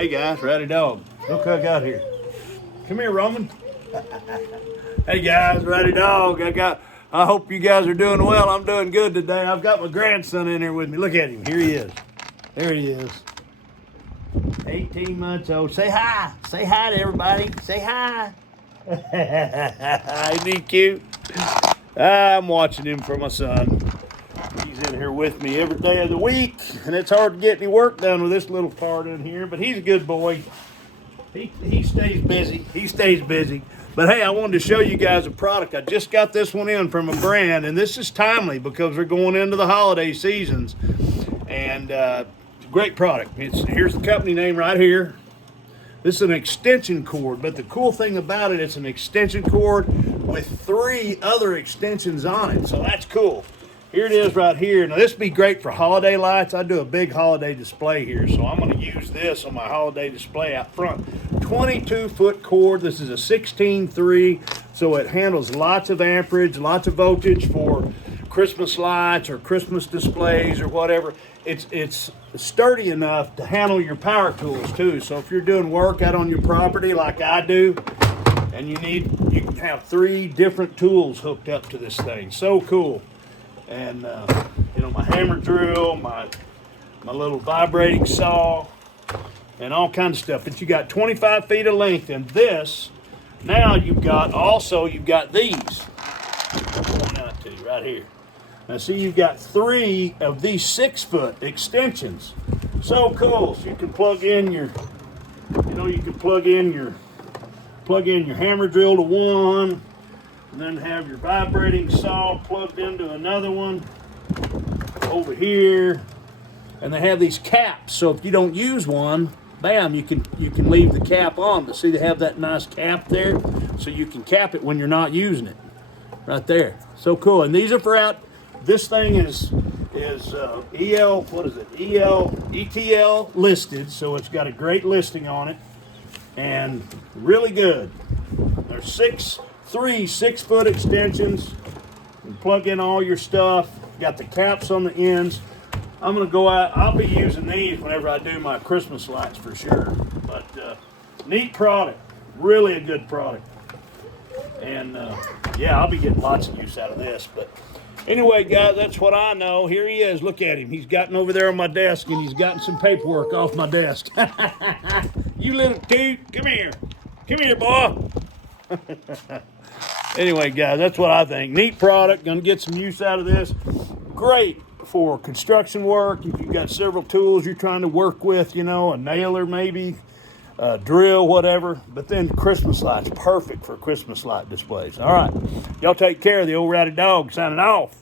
Hey guys, Rowdy Dog. Look who I got here. Come here, Roman. Hey guys, Rowdy Dog. I hope you guys are doing well. I'm doing good today. I've got my grandson in here with me. Look at him. Here he is. There he is. 18 months old. Say hi. Say hi to everybody. Say hi. Isn't he cute? I'm watching him for my son. He's in here with me every day of the week, and it's hard to get any work done with this little part in here, but he's a good boy. He stays busy. He stays busy. But hey, I wanted to show you guys a product. I just got this one in from a brand, and this is timely because we're going into the holiday seasons. And it's a great product. Here's the company name right here. This is an extension cord, but the cool thing about it, it's an extension cord with 3 other extensions on it. So that's cool. Here it is right here. Now this would be great for holiday lights. I do a big holiday display here, so I'm going to use this on my holiday display out front. 22-foot cord. This is a 16-3, so it handles lots of amperage, lots of voltage for Christmas lights or Christmas displays or whatever. It's sturdy enough to handle your power tools too. So if you're doing work out on your property like I do, and you can have 3 different tools hooked up to this thing. So cool. And my hammer drill, my little vibrating saw, and all kinds of stuff. But you got 25 feet of length, and this, now you've got these. I'll point out to you right here. Now see, you've got 3 of these 6-foot extensions. So cool. So you can plug in your hammer drill to one, and then have your vibrating saw plugged into another one over here. And they have these caps, so if you don't use one, bam, you can leave the cap on. But see, they have that nice cap there, so you can cap it when you're not using it. Right there. So cool. And these are for out. This thing is ETL listed, so it's got a great listing on it, and really good. There's 3 6-foot extensions. You plug in all your stuff. Got the caps on the ends. I'm gonna go out. I'll be using these whenever I do my Christmas lights for sure. But neat product, really a good product. And yeah, I'll be getting lots of use out of this. But anyway, guys, that's what I know. Here he is. Look at him. He's gotten over there on my desk, and he's gotten some paperwork off my desk. You little dude, come here. Come here, boy. Anyway, guys, that's what I think. Neat product. Gonna get some use out of this. Great for construction work. If you've got several tools you're trying to work with, a nailer maybe, a drill, whatever. But then Christmas lights, perfect for Christmas light displays. All right, y'all take care. The old Rowdy Dog signing off.